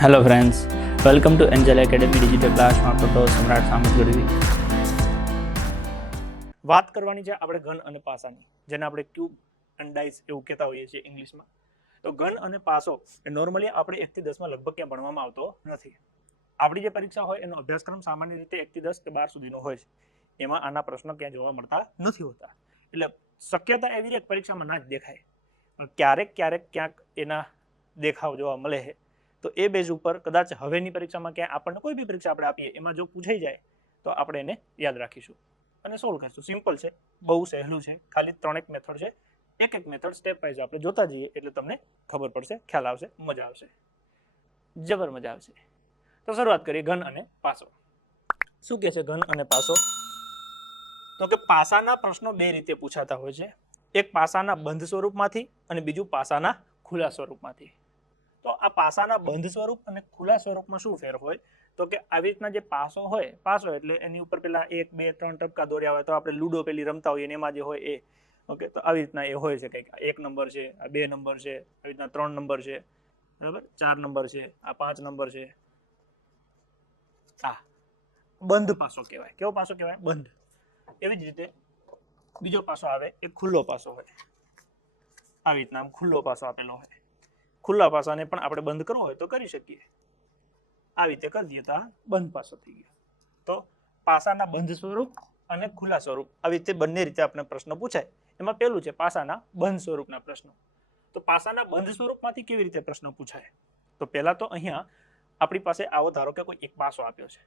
Hello friends welcome to angel academy digital ક્લાસમાં તો સમ્રાટ સામત ગઢવી વાત કરવાની છે આપણે ઘન અને પાસાની, જેને આપણે ક્યુબ એન્ડ ડાઇસ એવું કહેતા હોઈએ છીએ ઇંગ્લિશમાં. તો ઘન અને પાસો એ નોર્મલી આપણે એકથી દસમાં લગભગ ક્યાં ભણવામાં આવતો નથી. આપણી જે પરીક્ષા હોય એનો અભ્યાસક્રમ સામાન્ય રીતે એકથી દસ કે બાર સુધીનો હોય છે. એમાં આના પ્રશ્નો ક્યાં જોવા મળતા નથી હોતા. એટલે શક્યતા એવી રીતે પરીક્ષામાં ના જ દેખાય. પણ ક્યારેક ક્યારેક ક્યાંક એના દેખાવ જોવા મળે છે. તો એ બેઝ ઉપર કદાચ હવેની પરીક્ષામાં ક્યાંય આપણને કોઈ બી પરીક્ષા આપણે આપીએ, એમાં જો પૂછાઈ જાય, તો આપણે એને યાદ રાખીશું અને સોલ્વ કરીશું. સિમ્પલ છે, બહુ સહેલું છે, ખાલી ત્રણેક મેથડ છે. એક એક મેથડ સ્ટેપ વાઇઝ આપણે જોતા જઈએ એટલે તમને ખબર પડશે, ખ્યાલ આવશે, મજા આવશે. જબર મજા આવશે. તો શરૂઆત કરીએ ઘન અને પાસો. શું કહે છે ઘન અને પાસો? તો કે પાસાના પ્રશ્નો બે રીતે પૂછાતા હોય છે. એક પાસાના બંધ સ્વરૂપમાંથી અને બીજું પાસાના ખુલ્લા સ્વરૂપમાંથી. તો આ પાસાના બંધ સ્વરૂપ અને ખુલ્લા સ્વરૂપમાં શું ફેર હોય? તો કે આવી રીતના જે પાસો હોય, પાસો એટલે એની ઉપર પેલા એક, બે, ત્રણ ટપકા દોર્યા હોય તો આપણે લૂડો પેલી રમતા હોઈએ એમાં જે હોય એ. ઓકે, તો આવી રીતના એ હોય છે કંઈક. એક નંબર છે, આ બે નંબર છે, આવી રીતના ત્રણ નંબર છે. બરાબર? ચાર નંબર છે, આ પાંચ નંબર છે. આ. બંધ પાસો કહેવાય. કેવો પાસો કહેવાય? બંધ. એવી જ રીતે બીજો પાસો આવે, એ ખુલ્લો પાસો હોય. આવી રીતના આમ ખુલ્લો પાસો આપેલો હોય. ખુલ્લા પાસાને પણ આપણે બંધ કરવો હોય તો કરી શકીએ. આ રીતે કરી દઈએ તો આ બંધ પાસો થઈ ગયો. તો પાસાના બંધ સ્વરૂપ અને ખુલ્લા સ્વરૂપ આવી રીતે બંને રીતે આપણે પ્રશ્ન પૂછાય. એમાં પહેલું છે પાસાના બંધ સ્વરૂપના પ્રશ્નો. તો પાસાના બંધ સ્વરૂપમાંથી કેવી રીતે પ્રશ્ન પૂછાય? તો પહેલાં તો અહીંયા આપણી પાસે આવો ધારો કે કોઈ એક પાસો આપ્યો છે.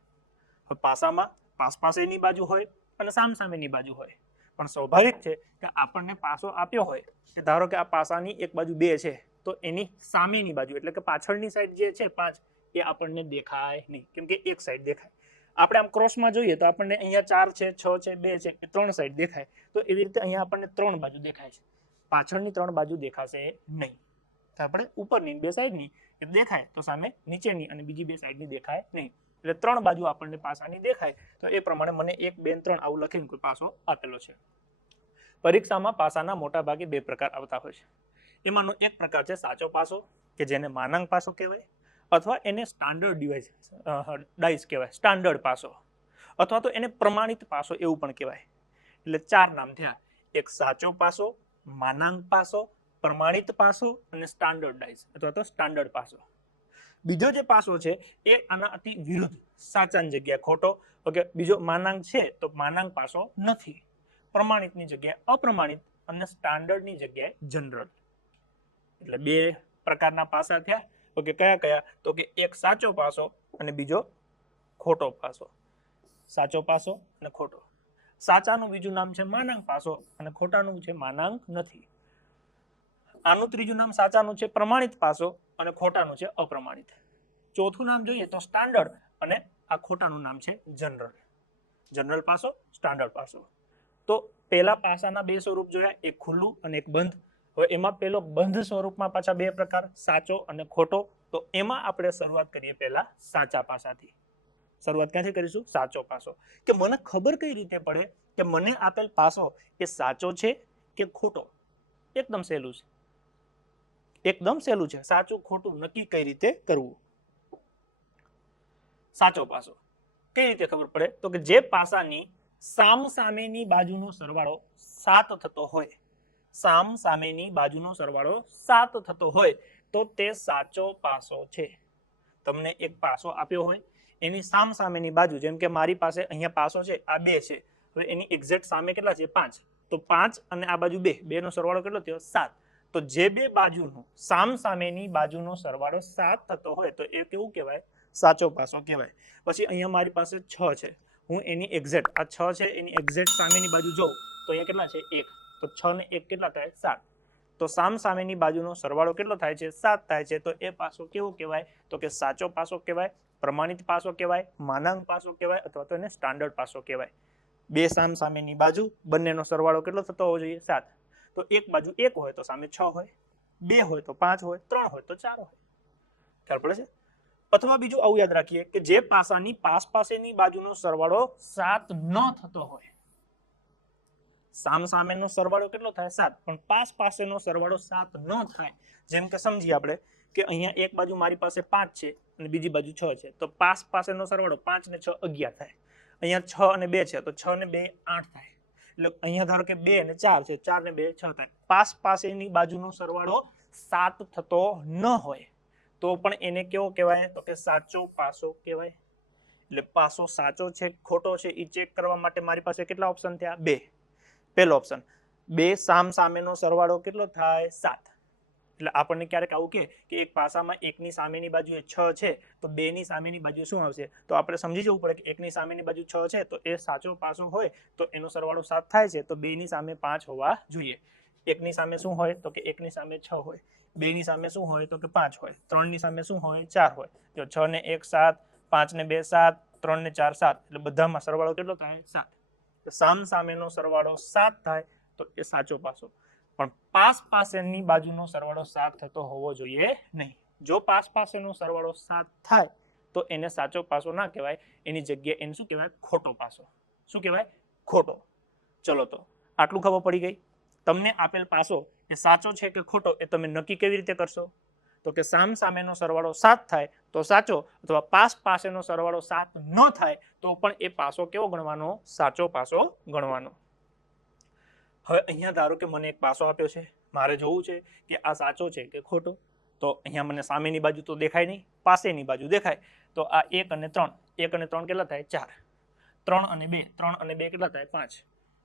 પાસામાં પાસ પાસેની બાજુ હોય અને સામ સામેની બાજુ હોય. પણ સ્વાભાવિક છે કે આપણને પાસો આપ્યો હોય. કે ધારો કે આ પાસાની એક બાજુ બે છે. તો એની સામેની બાજુ, એટલે કે પાછળની સાઈડ જે છે પાંચ, એ આપણને દેખાય નહીં. કેમ કે એક સાઈડ દેખાય. આપણે આમ ક્રોસમાં જોઈએ તો આપણને અહીંયા ચાર છે, છ છે, બે છે ત્રણ સાઈડ દેખાય. તો એવી રીતે અહીંયા આપણને ત્રણ બાજુ દેખાય છે. પાછળની ત્રણ બાજુ દેખાશે નહીં. તો આપણે ઉપરની બે સાઈડની એ દેખાય તો સામે નીચેની અને બીજી બે સાઈડની દેખાય નહીં. એટલે ત્રણ બાજુ આપણને પાસાની દેખાય. તો એ પ્રમાણે મને એક, બે ત્રણ આવું લખીને કોઈ પાસો આપેલો છે. પરીક્ષામાં પાસાના મોટા ભાગે બે પ્રકાર આવતા હોય છે. એમાંનો એક પ્રકાર છે સાચો પાસો, કે જેને માનાંક પાસો કહેવાય, અથવા એને સ્ટાન્ડર્ડ ડિવાઇસ ડાઇસ કહેવાય સ્ટાન્ડર્ડ પાસો. અથવા તો એને પ્રમાણિત પાસો એવું પણ કહેવાય. એટલે ચાર નામ થયા. એક સાચો પાસો માનાંક પાસો, પ્રમાણિત પાસો અને સ્ટાન્ડર્ડ ડાઇસ અથવા તો સ્ટાન્ડર્ડ પાસો. બીજો જે પાસો છે, એ આના અતિ વિરુદ્ધ સાચાની જગ્યાએ ખોટો, ઓકે, બીજો માનાંક છે, તો માનાંક પાસો નથી. પ્રમાણિતની જગ્યાએ અપ્રમાણિત અને સ્ટાન્ડર્ડની જગ્યાએ જનરલ એટલે બે પ્રકારના પાસા થયા. ઓકે કયા કયા? તો કે એક સાચો પાસો અને બીજો ખોટો પાસો. સાચો પાસો અને ખોટો. સાચાનું બીજું નામ છે માનાંક પાસો અને ખોટાનું છે માનાંક નથી. આનું ત્રીજું નામ સાચાનું છે પ્રમાણિત પાસો અને ખોટાનું છે અપ્રમાણિત. ચોથું નામ જોઈએ તો સ્ટાન્ડર્ડ અને આ ખોટાનું નામ છે જનરલ. જનરલ પાસો, સ્ટાન્ડર્ડ પાસો. તો પહેલા પાસાના બે સ્વરૂપ જોયા, એક ખુલ્લું અને એક બંધ. હવે એમાં પેલો બંધ સ્વરૂપમાં પાછા બે પ્રકાર, સાચો અને ખોટો. તો એમાં આપણે શરૂઆત કરીએ પહેલા સાચા પાસાથી. શરૂઆત ક્યાંથી કરીશું? સાચો પાસો. કે મને ખબર કઈ રીતે પડે કે મને આપેલ પાસો એ સાચો છે કે ખોટો? એકદમ સહેલું છે. એકદમ સહેલું છે. સાચું ખોટું નક્કી કઈ રીતે કરવું? સાચો પાસો. કઈ રીતે ખબર પડે? તો કે જે પાસાની સામ સામેની બાજુનો સરવાળો સાત થતો હોય. સામ સામેની બાજુનો સરવાળો સાત થતો હોય તો તે સાચો પાસો છે. તમને એક પાસો આપ્યો હોય, એની સામ સામેની બાજુ, જેમ કે મારી પાસે અહીંયા પાસો છે, આ બે છે. હવે એની એક્ઝેક્ટ સામે કેટલા છે? પાંચ. તો પાંચ અને આ બાજુ બે. બે નો સરવાળો કેટલો થયો? સાત. તો જે બે બાજુનો, સામ સામેની બાજુનો સરવાળો સાત થતો હોય, તો એ કેવું કહેવાય? સાચો પાસો કહેવાય. પછી અહીંયા મારી પાસે છ છે. હું એની એક્ઝેક્ટ આ છ છે, એની એક્ઝેક્ટ સામેની બાજુ જોઉં, તો અહીંયા કેટલા છે? એક. તો છ ને એક કેટલા થાય? સાત. તો સામ સામેની બાજુનો સરવાળો કેટલો થાય છે? સાત થાય છે. તો એ પાસો કેવો કહેવાય? તો કે સાચો પાસો કહેવાય, પ્રમાણિત પાસો કહેવાય, માનાંક પાસો કહેવાય અથવા તો એને સ્ટાન્ડર્ડ પાસો કહેવાય. બે સામ સામેની બાજુ, બંનેનો સરવાળો કેટલો થતો હોવો જોઈએ? સાત. તો એક બાજુ એક હોય તો સામે છ હોય, બે હોય તો પાંચ હોય, ત્રણ હોય તો ચાર હોય. ખ્યાલ પડે છે? અથવા બીજું આવું યાદ રાખીએ કે જે પાસાની પાસ પાસેની બાજુનો સરવાળો સાત ન થતો હોય સામ સામેનો સરવાળો કેટલો થાય? સાત. પણ પાસ પાસેનો સરવાળો સાત ન થાય. જેમ કે સમજીએ આપણે કે અહીંયા એક બાજુ મારી પાસે પાંચ છે અને બીજી બાજુ છ છે. તો પાસ પાસેનો સરવાળો પાંચ ને છ અગિયાર થાય. અહીંયા છ અને બે છે, તો છ ને બે આઠ થાય. એટલે અહીંયા ધારો કે બે અને ચાર છે, ચાર ને બે છ થાય. પાસ પાસેની બાજુનો સરવાળો સાત થતો ન હોય, તો પણ એને કેવો કહેવાય? તો કે સાચો પાસો કહેવાય. એટલે પાસો સાચો છે, ખોટો છે એ ચેક કરવા માટે મારી પાસે કેટલા ઓપ્શન થયા? બે. પહેલો ઓપ્શન બે સામ સામેનો સરવાળો કેટલો થાય? સાત. એટલે આપણને ક્યારેક આવું કે કે એક પાસામાં એકની સામેની બાજુ એ છ છે, તો બેની સામેની બાજુ શું આવશે? તો આપણે સમજી જવું પડે કે એકની સામેની બાજુ છ છે, તો એ સાચો પાસો હોય, તો એનો સરવાળો સાત થાય છે, તો બેની સામે પાંચ હોવા જોઈએ. એકની સામે શું હોય? તો કે એકની સામે છ હોય. બેની સામે શું હોય? તો કે પાંચ હોય. ત્રણની સામે શું હોય? ચાર હોય. જો છ ને એક સાત, પાંચ ને બે સાત, ત્રણ ને ચાર સાત. એટલે બધામાં સરવાળો કેટલો થાય? સાત. સામ સામેનો સરવાળો સાત થાય તો એ સાચો પાસો. પણ પાસ પાસેની બાજુનો સરવાળો સાત થતો હોવો જોઈએ નહીં. જો પાસ પાસેનો સરવાળો સાત થાય તો એને સાચો પાસો ના કહેવાય. એની જગ્યાએ એને શું કહેવાય? ખોટો પાસો. શું કહેવાય? ખોટો. ચલો તો, આટલું ખબર પડી ગઈ. તમને આપેલ પાસો એ સાચો છે કે ખોટો એ તમે નક્કી કેવી રીતે કરશો? તો કે સામ સામેનો સરવાળો સાત થાય તો સાચો, અથવા પાસ પાસેનો સરવાળો સાત ન થાય તો પણ એ પાસો કેવો ગણવાનો? સાચો પાસો ગણવાનો. હવે અહીંયા ધારો કે મને એક પાસો આપ્યો છે, મારે જોવું છે કે આ સાચો છે કે ખોટો? તો અહીંયા મને સામેની બાજુ તો દેખાય નહીં, પાસેની બાજુ દેખાય. તો આ એક અને ત્રણ, એક અને ત્રણ કેટલા થાય? ચાર. ત્રણ અને બે, ત્રણ અને બે કેટલા થાય? પાંચ.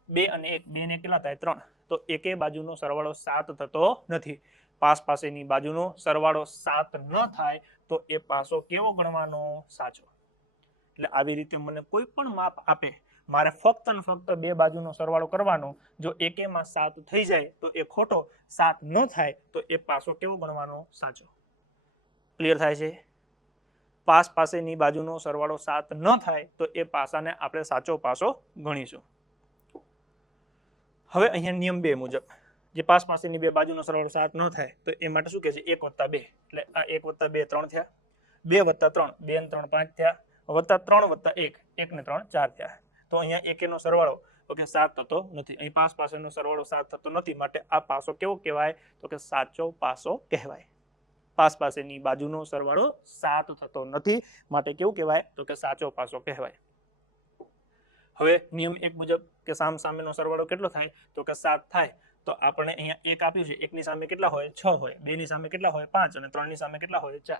બે અને એક બે ને કેટલા થાય? ત્રણ. તો એકે બાજુનો સરવાળો સાત થતો નથી. પાસ પાસેની બાજુનો સરવાળો સાત ન થાય તો એ પાસો કેવો ગણવાનો? સાચો. એટલે આવી રીતે મને કોઈ પણ માપ આપે, મારે ફક્ત ને ફક્ત બે બાજુનો સરવાળો કરવાનો, જો એકેમાં સાત થઈ જાય તો એ ખોટો, સાત ન થાય તો એ પાસો કેવો ગણવાનો? સાચો. ક્લિયર થાય છે? પાસ પાસેની બાજુનો સરવાળો સાત ન થાય તો એ પાસાને આપણે સાચો પાસો ગણીશું. હવે અહીંયા નિયમ બે મુજબ. જે પાસ પાસેની બે બાજુનો સરવાળો સાત ન થાય, તો એ માટે શું કહે છે? એક વત્તા બે. એટલે આ એક વત્તા બે ત્રણ થયા. બે વત્તા ત્રણ, બે ને ત્રણ પાંચ થયા. વત્તા ત્રણ વત્તા એક એક ને ત્રણ ચાર થયા. તો અહીંયા એકેનો સરવાળો, ઓકે, સાત થતો નથી. અહીં પાસ પાસેનો સરવાળો સાત થતો નથી, માટે આ પાસો કેવો કહેવાય? તો કે સાચો પાસો કહેવાય. પાસ પાસેની બાજુનો સરવાળો સાત થતો નથી, માટે કેવું કહેવાય? તો કે સાચો પાસો કહેવાય. હવે નિયમ એક મુજબ કે સામ સામેનો સરવાળો કેટલો થાય? તો કે સાત થાય. તો આપણે અહીંયા એક આપ્યું છે. એકની સામે કેટલા હોય? છ હોય. બેની સામે કેટલા હોય? પાંચ અને ત્રણની સામે કેટલા હોય? ચાર.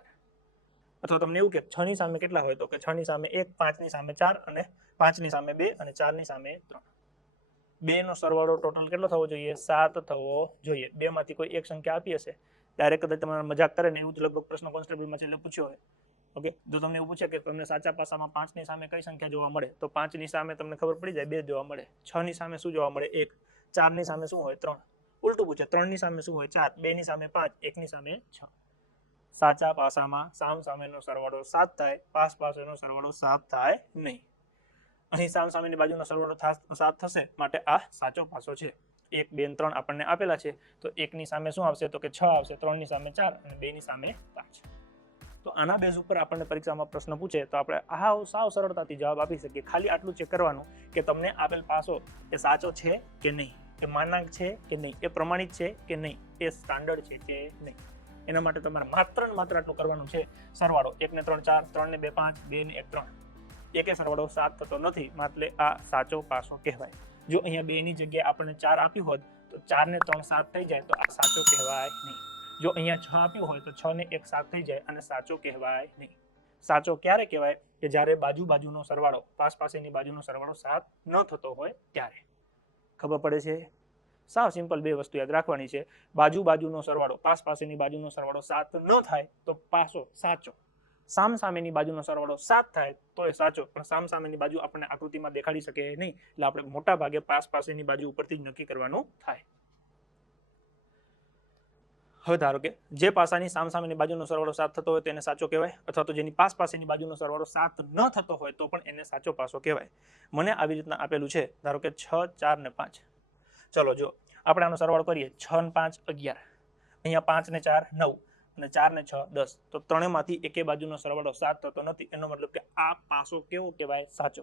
અથવા તમને એવું કે છ ની સામે કેટલા હોય તો કે છ ની સામે એક, પાંચની સામે ચાર અને પાંચની સામે બે અને ચારની સામે ત્રણ. બે નો સરવાળો ટોટલ કેટલો થવો જોઈએ? સાત થવો જોઈએ. બે માંથી કોઈ એક સંખ્યા આપી હશે? ડાયરેક્ટ કદાચ તમારે મજાક કરે ને એવું જ લગભગ પ્રશ્ન કોન્સ્ટેબલમાં છેલ્લે પૂછ્યો હોય. ઓકે? જો તમને એવું પૂછે કે તમને સાચા પાસામાં પાંચની સામે કઈ સંખ્યા જોવા મળે, તો પાંચની સામે તમને ખબર પડી જાય, બે જોવા મળે. છ ની સામે શું જોવા મળે? એક. ચારની સામે શું હોય? ત્રણ. ઉલટું પૂછે, ત્રણની સામે શું હોય? ચાર. બેની સામે પાંચ, એકની સામે છ. સાચા પાસામાં સામ સામેનો સરવાળો સાત થાય, પાસ પાસેનો સરવાળો સાત થાય નહીં. અહીં સામ સામેની બાજુનો સરવાળો સાત થશે, માટે આ સાચો પાસો છે. એક, બે ત્રણ આપણને આપેલા છે. તો એકની સામે શું આવશે? તો કે છ આવશે, ત્રણની સામે ચાર અને બેની સામે પાંચ. તો આના બેઝ ઉપર આપણને પરીક્ષામાં પ્રશ્ન પૂછે, તો આપણે આ સાવ સરળતાથી જવાબ આપી શકીએ. ખાલી આટલું ચેક કરવાનું કે તમને આપેલ પાસો એ સાચો છે કે નહીં. એ માનાંક છે કે નહીં, એ પ્રમાણિત છે કે નહીં, એ સ્ટાન્ડર્ડ છે કે નહીં. એના માટે તમારે માત્ર ને માત્ર આટલું કરવાનું છે સરવાળો. એક ને ત્રણ, ચાર, ત્રણ ને બે, પાંચ, બે ને એક, ત્રણ. એકે સરવાળો સાત થતો નથી એટલે આ સાચો, પાસો કહેવાય. જો અહીંયા બે ની જગ્યાએ આપણને ચાર આપ્યું હોત, તો ચાર ને ત્રણ સાત થઈ જાય, તો આ સાચો કહેવાય નહીં. જો અહીંયા છ આપ્યું હોય, તો છ ને એક સાત થઈ જાય અને સાચો કહેવાય નહીં. સાચો ક્યારે કહેવાય? કે જ્યારે બાજુ બાજુનો સરવાળો, પાસ પાસેની બાજુનો સરવાળો સાત ન થતો હોય, ત્યારે. ખબર પડે છે? સાવ સિમ્પલ બે વસ્તુ યાદ રાખવાની છે. બાજુ બાજુનો સરવાળો, પાસ પાસેની બાજુનો સરવાળો સાત ન થાય તો પાસો સાચો. સામ સામેની બાજુનો સરવાળો સાત થાય તો એ સાચો. પણ સામ સામેની બાજુ આપણને આકૃતિમાં દેખાડી શકે નહીં. એટલે આપણે મોટા ભાગે પાસ પાસેની બાજુ ઉપરથી જ નક્કી કરવાનું થાય. હવે ધારો કે જે પાસાની સામ સામેની બાજુનો સરવાળો સાત થતો હોય તો એને સાચો કહેવાય, અથવા તો જેની પાસ પાસેની બાજુનો સરવાળો સાત ન થતો હોય તો પણ એને સાચો પાસો કહેવાય. મને આવી રીતના આપેલું છે, ધારો કે છ, ચાર ને પાંચ. ચલો જો આપણે આનો સરવાળો કરીએ, છ ને પાંચ, અગિયાર. અહીંયા પાંચ ને ચાર, નવ. અને ચાર ને છ, દસ. તો ત્રણેયમાંથી એકે બાજુનો સરવાળો સાત થતો નથી, એનો મતલબ કે આ પાસો કેવો કહેવાય? સાચો.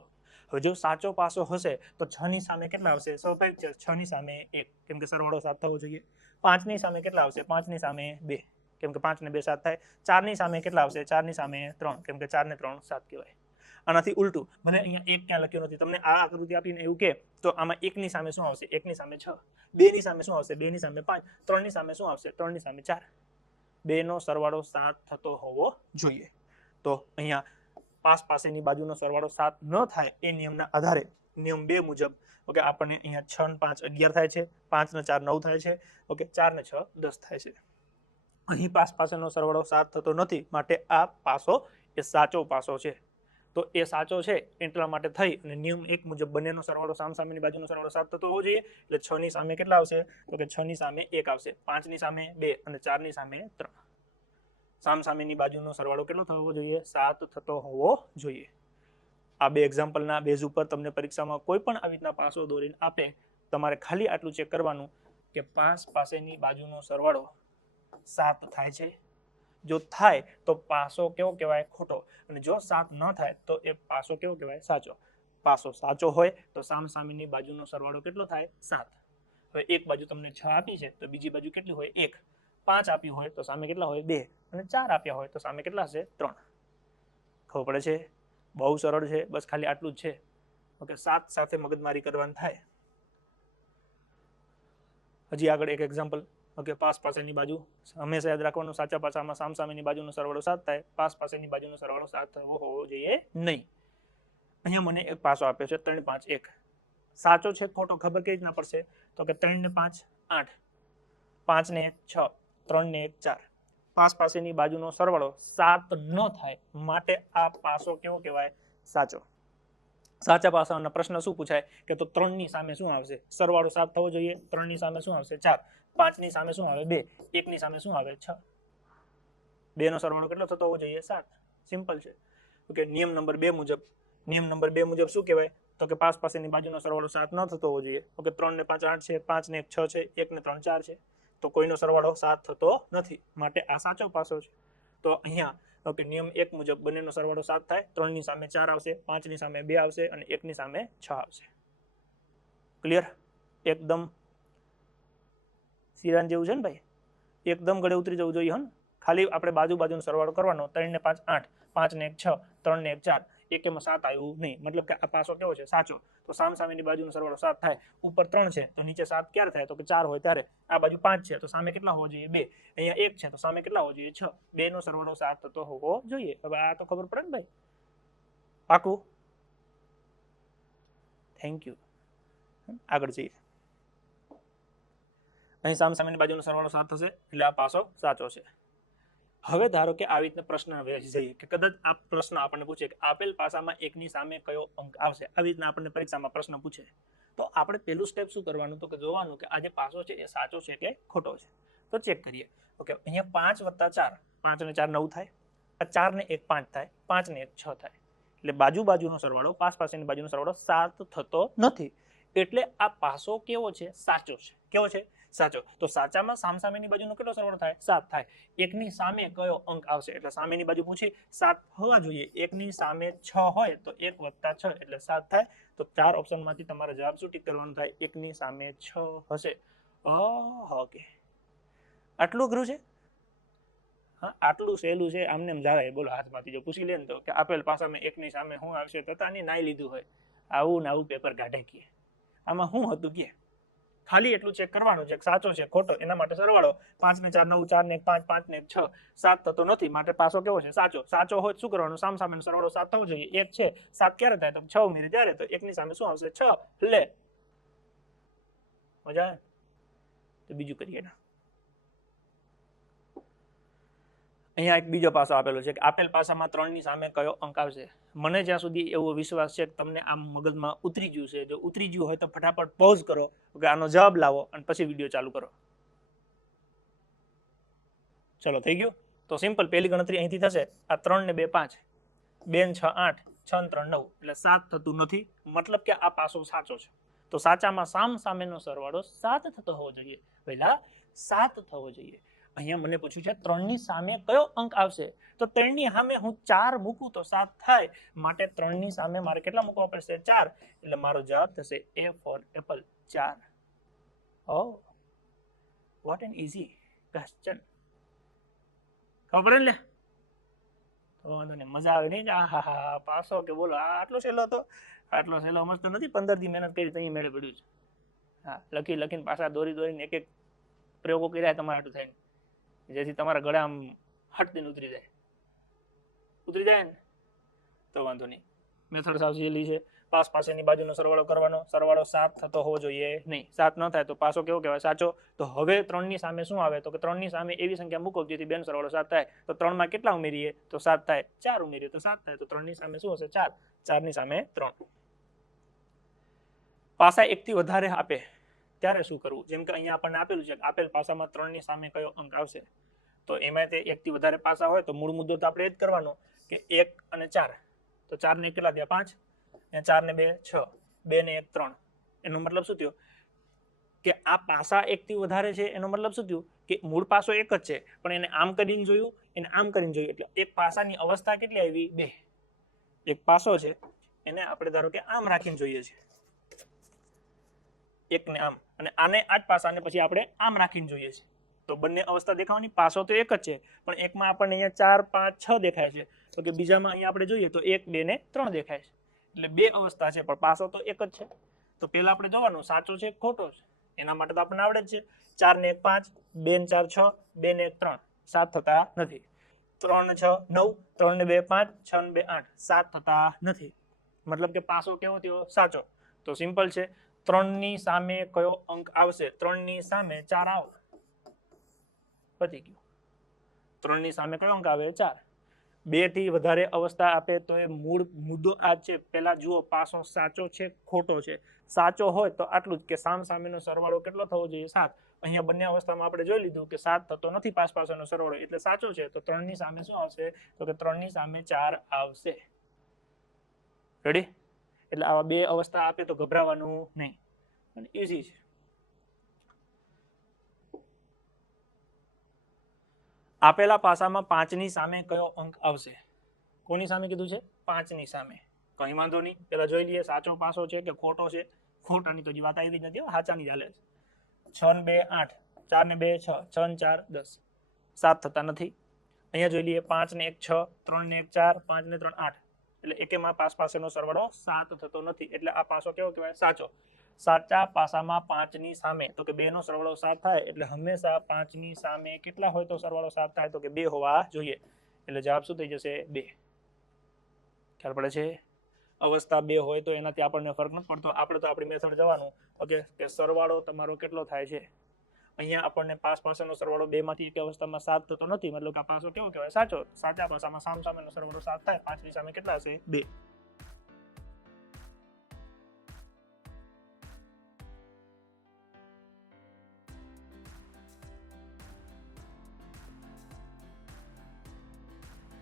હવે જો સાચો પાસો હશે, તો છ ની સામે કેટલા આવશે? સ્વાભાવિક છે છ ની સામે એક. કેમ કે સરવાળો સાત થવો જોઈએ. પાંચની સામે કેટલા આવશે? પાંચની સામે બે. કેમ કે પાંચ ને બે સાત થાય. ચારની સામે કેટલા આવશે? ચારની સામે ત્રણ. કેમ કે ચાર ને ત્રણ સાત કહેવાય. આનાથી ઉલટું મને અહીંયા એક ક્યાં લખ્યું નથી. તમને આ આકૃતિ આપીને એવું કે, તો આમાં એકની સામે શું આવશે? એકની સામે છ. બેની સામે શું આવશે? બેની સામે પાંચ. ત્રણની સામે શું આવશે? ત્રણની સામે ચાર. બેનો સરવાળો સાત થતો હોવો જોઈએ. તો અહીંયા પાસ પાસેની બાજુનો સરવાળો સાત ન થાય એ નિયમના આધારે નિયમ બે મુજબ, ઓકે, આપણને અહીંયા છ ને પાંચ અગિયાર થાય છે, પાંચ ને ચાર નવ થાય છે, ઓકે, ચાર ને છ દસ થાય છે. અહીં પાસ પાસેનો સરવાળો સાત થતો નથી, માટે આ પાસો એ સાચો પાસો છે. તો એ સાચો છે, એટલા માટે થઈ અને નિયમ એક મુજબ બંનેનો સરવાળો સામસામેની બાજુનો સરવાળો સાત થતો હોવો જોઈએ, એટલે છ ની સામે કેટલા આવશે? તો કે છ ની સામે એક આવશે પાંચની સામે બે અને ચારની સામે ત્રણ. સામસામેની બાજુનો સરવાળો કેટલો થવો જોઈએ? સાત થતો હોવો જોઈએ. આ બે એક્ઝામ્પલના બેઝ ઉપર તમને પરીક્ષામાં કોઈ પણ આવી રીતના પાસો દોરીને આપે, તમારે ખાલી આટલું ચેક કરવાનું કે પાસ પાસેની બાજુનો સરવાળો સાત થાય છે. જો થાય તો પાસો કેવો કહેવાય? ખોટો. અને જો સાત ન થાય તો એ પાસો કેવો કહેવાય? સાચો. પાસો સાચો હોય તો સામસામેની બાજુનો સરવાળો કેટલો થાય? સાત. હવે એક બાજુ તમને છ આપી છે તો બીજી બાજુ કેટલી હોય? એક. પાંચ આપ્યું હોય તો સામે કેટલા હોય? બે. અને ચાર આપ્યા હોય તો સામે કેટલા હશે? ત્રણ. ખબર પડે છે? બહુ સરળ છે, બસ ખાલી આટલું જ છે. ઓકે, સાત સાથે મગજમારી કરવાની થાય. હજી આગળ એક એક્ઝામ્પલ ઓકે, પાસ પાસેની બાજુ. હંમેશા યાદ રાખવાનું, સાચા પાસામાં સામસામેની બાજુનો સરવાળો સાત થાય, પાસ પાસેની બાજુનો સરવાળો સાત થવો હોવો જોઈએ નહીં. અહીંયા મને એક પાસો આપ્યો છે, ત્રણ પાંચ એક. સાચો છે, ખોટો, ખબર કેવી રીતના પડશે? તો કે ત્રણ ને પાંચ આઠ. પાંચ ને છ, ત્રણ ને એક ચાર. પાસ પાસેની બાજુનો સરવાળો સાત ન થાય માટે આ પાસો કેવો કહેવાય? સાચો. સાચા પાસાના પ્રશ્ન શું પૂછાય? કે તો ત્રણની સામે શું આવશે? સરવાળો સાત થવો જોઈએ. ત્રણની સામે શું આવશે? ચાર. પાંચની સામે શું આવે? બે. એકની સામે શું આવે? છ. બેનો સરવાળો કેટલો થતો હોવો જોઈએ? સાત. સિમ્પલ છે. ઓકે નિયમ નંબર બે મુજબ. નિયમ નંબર બે મુજબ શું કહેવાય? તો કે પાસ પાસેની બાજુનો સરવાળો સાત ન થતો હોવો જોઈએ. ઓકે ત્રણ ને પાંચ આઠ છે પાંચ ને એક છ છે એક ને ત્રણ ચાર છે. તો કોઈનો સરવાળો સાત થતો નથી. માટે આ સાચો પાસો છે. તો અહીંયા ઓકે નિયમ એક મુજબ બંનેનો સરવાળો સાત થાય, ત્રણની સામે ચાર આવશે, પાંચની સામે બે આવશે અને એકની સામે છ આવશે. ક્લિયર એકદમ સિરાન જેવું છે ને ભાઈ? એકદમ ગળે ઉતરી જવું જોઈએ હન ખાલી આપણે બાજુ બાજુનો સરવાળો કરવાનો ત્રણ ને પાંચ આઠ પાંચ ને એક છ ત્રણ ને એક ચાર. એક એમાં સાત આવ્યું નહીં? મતલબ કે આ પાસો કેવો છે? સાચો. તો સામ સામેની બાજુનો સરવાળો સાત થાય, ઉપર ત્રણ છે, તો નીચે સાત ક્યારે થાય? તો કે ચાર હોય ત્યારે આ બાજુ પાંચ છે, તો સામે કેટલા હોવો જોઈએ? બે. અહીંયા એક છે, તો સામે કેટલા હોવો જોઈએ? છ. બે નો સરવાળો સાત થતો હોવો જોઈએ. હવે આ તો ખબર પડે ને ભાઈ? પાકું? થેન્ક યુ આગળ જઈએ. અહીં સામ સામેની બાજુનો સરવાળો સાત થશે, એટલે આ પાસો સાચો છે. હવે ધારો કે આવી રીતના પ્રશ્ન વેચી જઈએ કે કદાચ આ પ્રશ્ન આપણને પૂછે કે આપેલ પાસામાં એકની સામે કયો અંક આવશે, આવી રીતના આપણને પરીક્ષામાં પ્રશ્ન પૂછે. તો આપણે પહેલું સ્ટેપ શું કરવાનું? તો કે જોવાનું કે આ જે પાસો છે એ સાચો છે કે ખોટો છે. તો ચેક કરીએ. ઓકે અહીંયા પાંચ વત્તા ચાર. પાંચ ને ચાર નવ થાય. આ ચાર ને એક પાંચ થાય. પાંચ ને એક છ થાય. એટલે બાજુ બાજુનો સરવાળો, પાસ પાસેની બાજુનો સરવાળો સાત થતો નથી. એટલે આ પાસો કેવો છે? સાચો છે. કેવો છે? સાચો. તો સાચામાં સામસામેની બાજુનો કેટલો સરવાળો થાય? સાત થાય. એકની સામે કયો અંક આવશે? એટલે સામેની બાજુ પૂછી, સાત હોવા જોઈએ. એકની સામે છ હોય તો એક વત્તા છ એટલે સાત થાય. તો ચાર ઓપ્શનમાંથી તમારે જવાબ શું ટીક કરવાનો થાય. એકની સામે છ હશે. ઓકે. આટલું અઘરું છે? હા, આટલું સહેલું છે. આમને એમ જાય બોલો, હાથમાંથી જો પૂછી લે ને તો કે આપેલ પાસામાં એકની સામે શું આવશે? તો તાની નાઈ લીધું હોય. આવું ને આવું પેપર કાઢે કે. આમાં શું હતું કે? ખાલી એટલું ચેક કરવાનું છે સાચો છે, ખોટો, એના માટે સરવાળો પાંચ ને ચાર, નવ, ચાર ને પાંચ પાંચ ને છ. સાત થતો નથી, માટે પાસો કેવો છે? સાચો. સાચો હોય શું કરવાનું? સામ સામે સરવાળો સાત થવો જોઈએ. એક છે, સાત ક્યારે થાય? તો છ ઉમેરે ત્યારે, તો એકની સામે શું આવશે? છ. લે. મજા આવે? તો બીજું કરીએ ને. અહીંયા એક બીજો પાસો આપેલો છે કે આપેલ પાસામાં ત્રણની સામે કયો અંક આવશે? મને જ્યાં સુધી એવો વિશ્વાસ છે કે તમને આમ મગજમાં ઉતરી ગયું છે, જો ઉતરી ગયું હોય તો ફટાફટ પોઝ કરો કે આનો જવાબ લાવો અને પછી વીડિયો ચાલુ કરો. ચલો, થઈ ગયું? તો સિમ્પલ પહેલી ગણતરી અહીંથી થશે. આ ત્રણ ને બે પાંચ, બે છ આઠ, છ ત્રણ નવ, એટલે સાત થતું નથી. મતલબ કે આ પાસો સાચો છે. તો સાચામાં સામ સામેનો સરવાળો સાત થતો હોવો જોઈએ. પહેલા સાત થવો જોઈએ. અહીંયા મને પૂછ્યું છે, ત્રણની સામે કયો અંક આવશે? તો ત્રણની સામે હું ચાર મૂકું તો સાત થાય. માટે ત્રણની સામે મારે કેટલા મૂકવા પડશે? ચાર. એટલે મારો જવાબ થશે એ ફોર એપલ ચાર. ઓ વોટ એન ઇઝી ક્વેશ્ચન ખબર ને તો નહીં, મજા આવે નહીં? આ હા હા પાસો કે બોલો, આ આટલો સહેલો હતો? આટલો સહેલો મસ્ત નથી, પંદર દી મહેનત કરી ત્યાં મેળે પડ્યું છે. હા, લખી, લખીને પાછા દોરી દોરીને એક એક પ્રયોગો કર્યા, તમારા થાય થઈને જેથી તમારા ગળા આમ હટદીને ઉતરી જાય. ઉતરી જાય ને? તો વાંધો નહીં. મેથડ સાવ સહેલી છે. પાસ પાસેની બાજુનો સરવાળો કરવાનો. સરવાળો સાત થતો હોવો જોઈએ. નહીં, સાત ન થાય તો પાસો કેવો કહેવાય? સાચો? તો હવે ત્રણની સામે શું આવે? તો કે ત્રણની સામે એવી સંખ્યા મૂકો જેથી બેન સરવાળો સાત થાય. તો ત્રણમાં કેટલા ઉમેરીએ? તો સાત થાય. ચાર ઉમેરીએ તો સાત થાય. તો ત્રણની સામે શું હશે? ચાર. ચારની સામે ત્રણ. પાસા એકથી વધારે આપે. ત્યારે શું કરવું? જેમ કે અહીંયા આપણને આપેલું છે આપેલ પાસામાં ત્રણની સામે કયો અંક આવશે. તો એમાં તે એકથી વધારે પાસા હોય તો મૂળ મુદ્દો તો આપણે એ જ કરવાનો કે એક અને ચાર. તો ચારને કેટલા થયા? પાંચ. અને ચારને બે, છ. બે ને એક, ત્રણ. એનો મતલબ શું થયો? કે આ પાસા એકથી વધારે છે, એનો મતલબ શું થયું? કે મૂળ પાસો એક જ છે, પણ એને આમ કરીને જોયું, એને આમ કરીને જોયું. એટલે એક પાસાની અવસ્થા કેટલી આવી? બે. એક પાસો છે, એને આપણે ધારો કે આમ રાખીને જોઈએ છે એકને આમ. અને આને આ જ પાસાને પછી આપણે આમ રાખીને જોઈએ છે તો બંને અવસ્થા દેખાવાની પાસો તો એક જ છે, પણ એકમાં આપણને અહીંયા ચાર, પાંચ, છ દેખાય છે. તો કે બીજામાં અહીંયા આપણે જોઈએ તો એક, બે ને ત્રણ દેખાય છે. એટલે બે અવસ્થા છે, પણ પાસો તો એક જ છે. તો પહેલાં આપણે જોવાનું, સાચો છે ખોટો છે? એના માટે તો આપણને આવડે જ છે. ચાર ને એક પાંચ, બે ને ચાર છ, બે ને એક ત્રણ. સાત થતા નથી. ત્રણ છ, નવ. ત્રણ ને બે, પાંચ. છ ને બે, આઠ. સાત થતા નથી. મતલબ કે પાસો કેવો થયો? સાચો. તો સિમ્પલ છે. ત્રણની સામે કયો અંક આવશે? ત્રણની સામે ચાર આવ. પતી ગયું. ત્રણની સામે કયો અંક આવે? ચાર. બેથી વધારે અવસ્થા આપે તો એ મૂળ મુદ્દો આ છે. પહેલા જુઓ, પાસો સાચો છે, ખોટો છે? સાચો હોય તો આટલું જ કે સામ સામેનો સરવાળો કેટલો થવો જોઈએ? સાત. અહીંયા બંને અવસ્થામાં આપણે જોઈ લીધું કે સાત થતો નથી પાસ પાસેનો સરવાળો, એટલે સાચો છે. તો ત્રણની સામે શું આવશે? તો કે ત્રણની સામે ચાર આવશે. રેડી એટલે આવા બે અવસ્થા આપે તો ગભરાવાનું નહીં. અને ઇઝી છે. આપેલા પાસામાં પાંચની સામે કયો અંક આવશે? કોની સામે કીધું છે? પાંચની સામે. કઈ વાંધો નહીં. પેલા જોઈ લઈએ, સાચો પાસો છે કે ખોટો છે? ખોટાની તો વાત આવી જ નથી સાચાની ચાલે છે. છ ને બે આઠ, ચાર ને બે છ છ ને ચાર દસ. સાત થતા નથી. અહીંયા જોઈ લઈએ, પાંચ ને એક છ, ત્રણ ને એક ચાર, પાંચ ને ત્રણ આઠ. એટલે એકેમાં પાસ પાસેનો સરવાળો સાત થતો નથી. એટલે આ પાસો કેવો કહેવાય? સાચો. સાચા પાસામાં પાંચની સામે. તો કે બે નો સરવાળો સાત થાય, એટલે હંમેશા પાંચની સામે કેટલા હોય તો સરવાળો સાત થાય, તો કે બે હોવા જોઈએ. એટલે જવાબ શું થઈ જશે? બે. ખ્યાલ પડે છે? અવસ્થા બે હોય તો એનાથી આપણને ફરક નથી પડતો. આપણે તો આપણી મેથડ જવાનું. ઓકે? કે સરવાળો તમારો કેટલો થાય છે? અહીંયા આપણને પાસ પાસેનો સરવાળો બે માંથી એક અવસ્થામાં સાત થતો નથી. મતલબ કે આ પાસો કેવો કહેવાય? સાચો. સાચા પાસામાં સામ સામેનો સરવાળો સાત થાય. પાંચની સામે કેટલા હશે? બે.